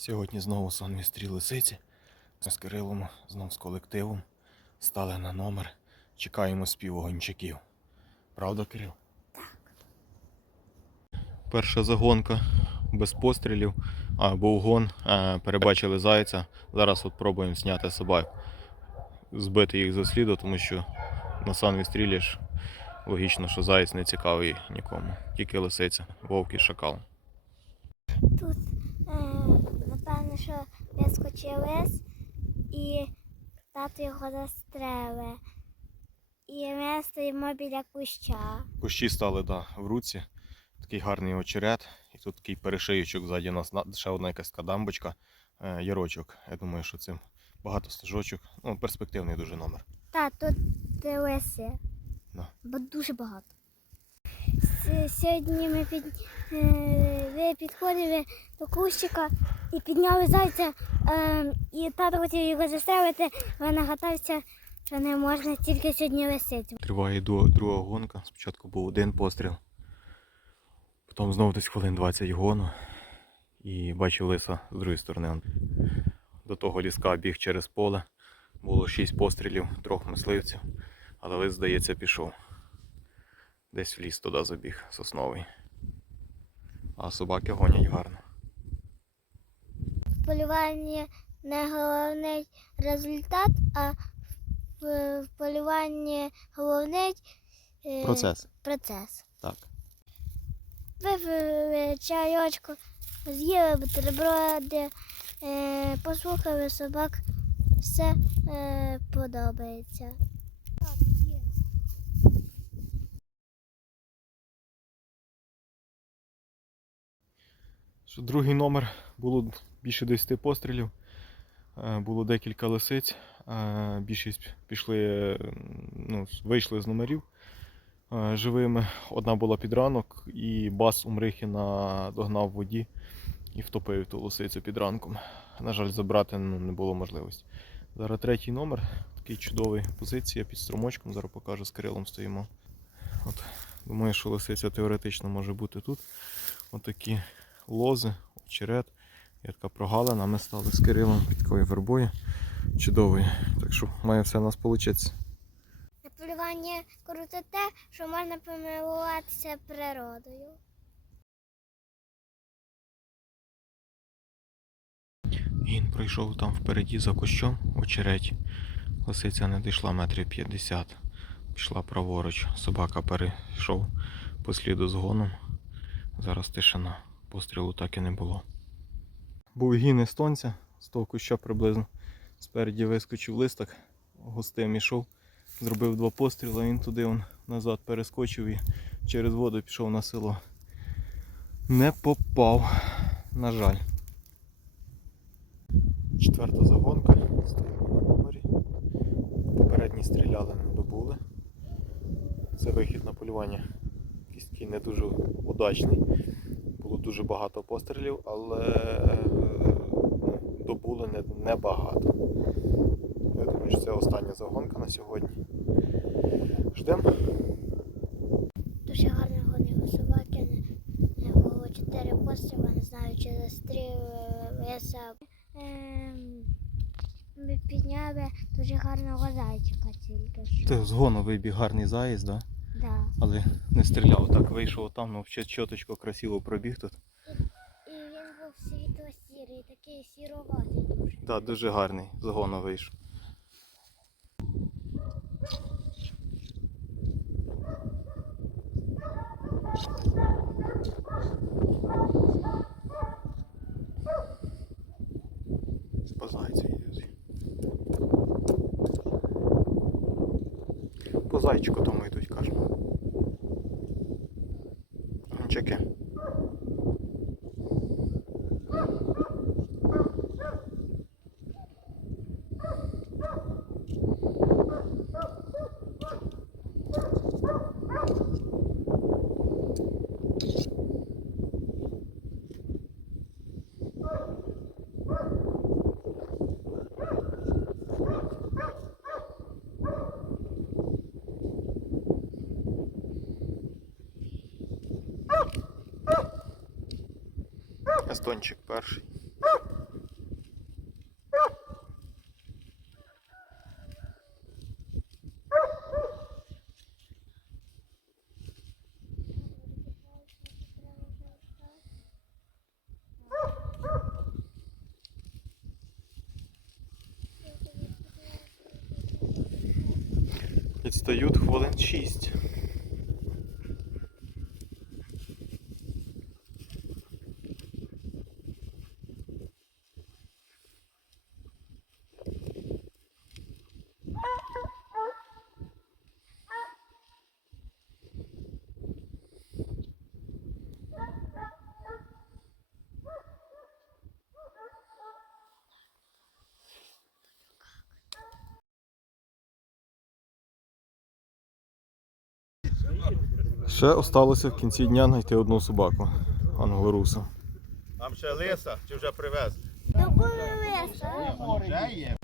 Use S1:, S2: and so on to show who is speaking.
S1: Сьогодні знову сон стрій лисиці. З Кирилом, знов з колективом. Стали на номер. Чекаємо співу гончаків. Правда, Кирил? Так. Перша загонка без пострілів, а був гон. Перебачили зайця. Зараз от пробуємо зняти собак. Збити їх за сліду, тому що на сан стріліш логічно, що заєць не цікавий нікому. Тільки лисиця, вовк і шакал.
S2: Тут, е, що вискочив лис і тато його застрелив. І ми стоїмо біля куща.
S1: Кущі стали да, в руці. Такий гарний очерет. І тут такий перешиючок ззаді нас. Ще одна якась така дамбочка, е, ярочок. Я думаю, що цим багато стежочок. Ну, перспективний дуже номер.
S2: Та, тут лиси.
S1: Да.
S2: Бо дуже багато. С- Сьогодні ми під, е, ви підходили до кущика і підняли зайця, е, і тато хотів його застрелити, але нагадався, що не можна тільки сьогодні лисицю.
S1: Триває друга гонка. Спочатку був один постріл. Потім знову десь хвилин 20 гону. І бачив лиса з другої сторони. До того ліска біг через поле. Було 6 пострілів, трьох мисливців. Але лис, здається, пішов. Десь в ліс туди забіг сосновий. А собаки гонять гарно.
S2: В полюванні не головний результат, а в, в полюванні головний е,
S1: Процес.
S2: процес.
S1: Так.
S2: Випили чайочку, з'їли бутерброди, е, послухали собак, все е, подобається. Так, є.
S1: Що Другий номер було більше 10 пострілів. Е, Було декілька лисиць. Е, Більшість пішли, ну, вийшли з номерів е, живими. Одна була під ранок, і бас Умрихіна догнав в воді і втопив ту лисицю під ранком. На жаль, забрати ну, не було можливості. Зараз третій номер, такий чудовий позиція під струмочком. Зараз покажу з Кирилом стоїмо. От, думаю, що лисиця теоретично може бути тут. Отакі лози, очерет. Є така прогалина, ми стали з Кирилом під такою вербою чудовою. Так що має все у нас вийти.
S2: На полюванні круто те, що можна помилуватися природою.
S1: Він пройшов там впереді за кущом в очереті. Лисиця не дійшла метрів 50. Пішла праворуч. Собака перейшов по сліду з гоном. Зараз тишина. Пострілу так і не було. Був гін естонця з того куща приблизно. Спереді вискочив листок, густим ішов, зробив два постріли, він туди он назад перескочив і через воду пішов на село. Не попав, на жаль. Четверта загонка. Стоїмо на номері. Попередні стріляли, не добули. Це вихід на полювання. Такий не дуже удачний. Дуже багато пострілів, але е, ну, добули не, небагато. Я думаю, що це остання загонка на сьогодні. Ждемо.
S2: Дуже гарно ходили собаки. Не, не було чотири постріли, не знаю, чи застрілили лиса. Ем, ми підняли дуже гарного зайчика тільки що.
S1: Гону вибіг гарний заїзд, да?
S2: Да.
S1: але не стріляв. Так вийшов там, ну, ще чоточко красиво пробіг тут.
S2: І він був світло-сірий, такий сіроватий дуже.
S1: Да, дуже гарний, з гону вийшов. По зайцю. По зайчику тому йдуть, кажемо. Hoşçakalın. Бастончик перший. Відстають хвилин 6. Ще осталося в кінці дня знайти одну собаку англоруса.
S3: Там ще лиса чи вже привезли?
S2: То були лиса.
S3: Вже є.